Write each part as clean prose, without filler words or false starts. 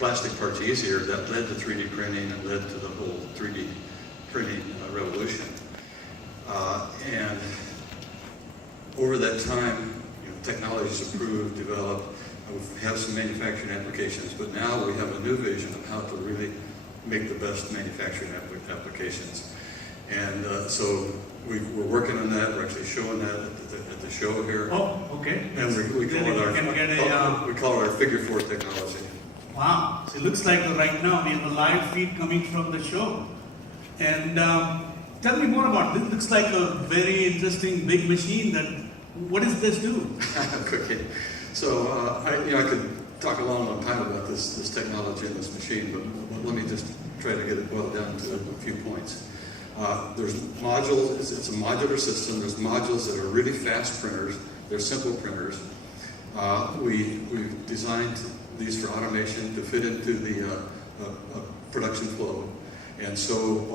plastic parts easier, that led to 3D printing and led to the whole 3D printing revolution. And over that time, technology's improved, developed. We have some manufacturing applications, but now we have a new vision of how to really make the best manufacturing applications. And so we're working on that. We're actually showing that at the show here. Oh, okay. And we call it our Figure 4 technology. Wow. So it looks like right now we have a live feed coming from the show. And tell me more about it. This looks like a very interesting big machine. What does this do? Okay. So I could talk a long time about this technology and this machine, but let me just try to get it boiled down to a few points. There's modules. It's a modular system. There's modules that are really fast printers. They're simple printers. We designed these for automation to fit into the production flow, and so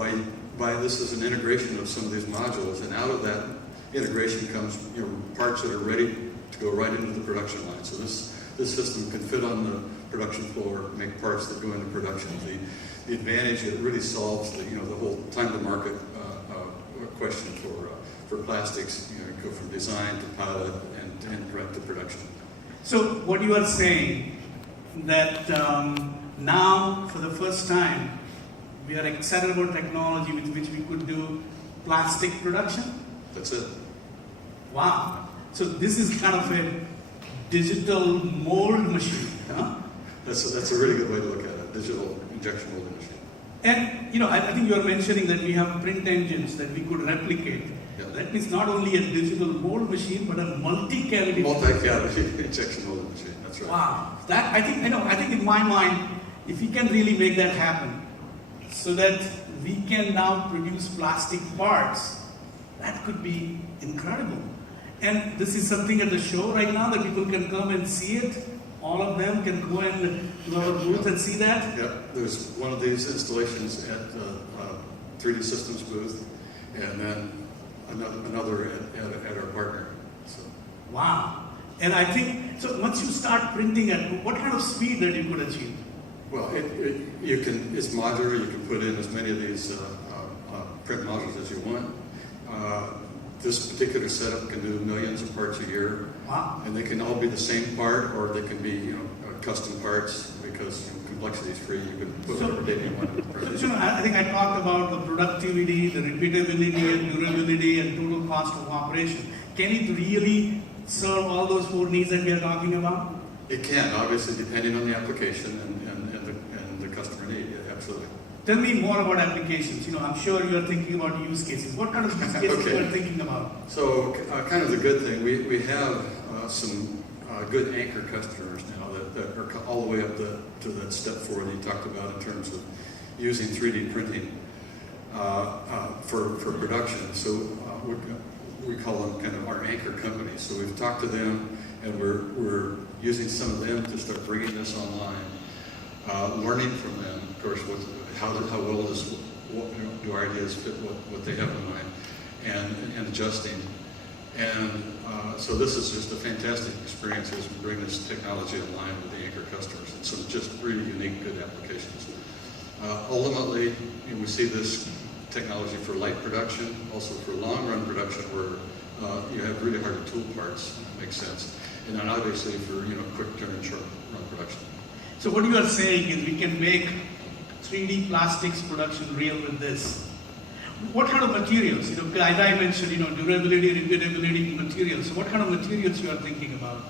by this is an integration of some of these modules, and out of that integration comes parts that are ready to go right into the production line. So this system can fit on the production floor, make parts that go into production. The advantage, it really solves the whole time to market question for plastics. Go from design to pilot and right to production. So what you are saying that now for the first time we are excited about technology with which we could do plastic production? That's it. Wow. So this is kind of a digital mold machine, huh? That's a really good way to look at it. Digital injection molding machine. And I think you are mentioning that we have print engines that we could replicate. Yeah. That means not only a digital mold machine, but a multi-cavity. Multi-cavity injection molding machine. That's right. Wow. I think in my mind, if we can really make that happen, so that we can now produce plastic parts, that could be incredible. And this is something at the show right now that people can come and see it. All of them can go in to our booth and see that. Yeah, there's one of these installations at 3D Systems booth, and then another at our partner. So. Wow. And I think, so once you start printing at, what kind of speed that you could achieve? Well, it's modular. You can put in as many of these print modules as you want. This particular setup can do millions of parts a year. Wow. And they can all be the same part, or they can be custom parts, because complexity is free. You can put whatever data you want in the print. So, I think I talked about the productivity, the repeatability, and durability, and total cost of operation. Can it really serve all those 4 needs that we are talking about? It can, obviously, depending on the application and the customer need. Yeah, absolutely. Tell me more about applications. I'm sure you are thinking about use cases. What kind of use cases Okay. you are thinking about? So, kind of the good thing, we have some good anchor customers now that are all the way up to that step 4 that you talked about in terms of using 3D printing for production. So we call them kind of our anchor companies. So we've talked to them, and we're using some of them to start bringing this online, learning from them, of course, how well do our ideas fit what they have in mind, and adjusting. And so this is just a fantastic experience as we bring this technology online with the anchor customers and some just really unique, good applications. Ultimately, we see this technology for light production, also for long-run production where you have really hard to tool parts, makes sense, and then obviously for quick turn and short run production. So what you are saying is we can make 3D plastics production real with this. What kind of materials? As I mentioned, durability, repeatability, materials. So what kind of materials you are thinking about?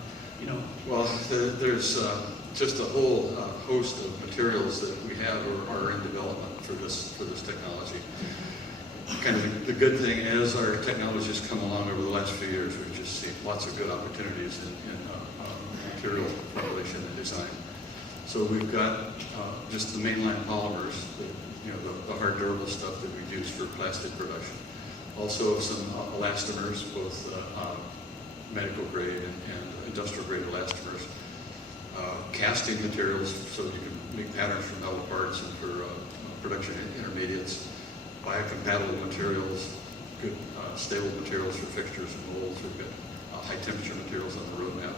Well, there's just a whole host of materials that we have or are in development for this technology. Kind of the good thing is our technology has come along over the last few years. We've just seen lots of good opportunities in material formulation and design. So we've got just the mainline polymers, the hard durable stuff that we use for plastic production. Also some elastomers, both medical grade and industrial grade elastomers. Casting materials, so you can make patterns from metal parts and for production intermediates. Biocompatible materials, good stable materials for fixtures and molds. We've got high temperature materials on the roadmap.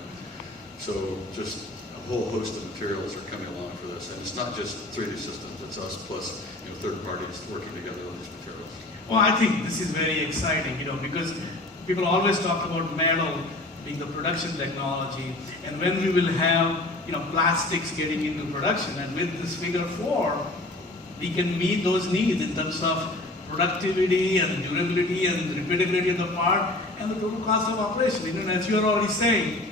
So just a whole host of materials are coming along for this. materials. And it's not just 3D Systems, it's us plus third parties working together on these materials. Well, I think this is very exciting, because people always talk about metal being the production technology, and when we will have, plastics getting into production, and with this figure 4, we can meet those needs in terms of productivity and durability and repeatability of the part and the total cost of operation. And as you are already saying,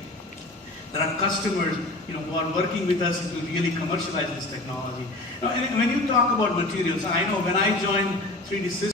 there are customers, who are working with us to really commercialize this technology. And when you talk about materials, I know when I joined 3D Systems,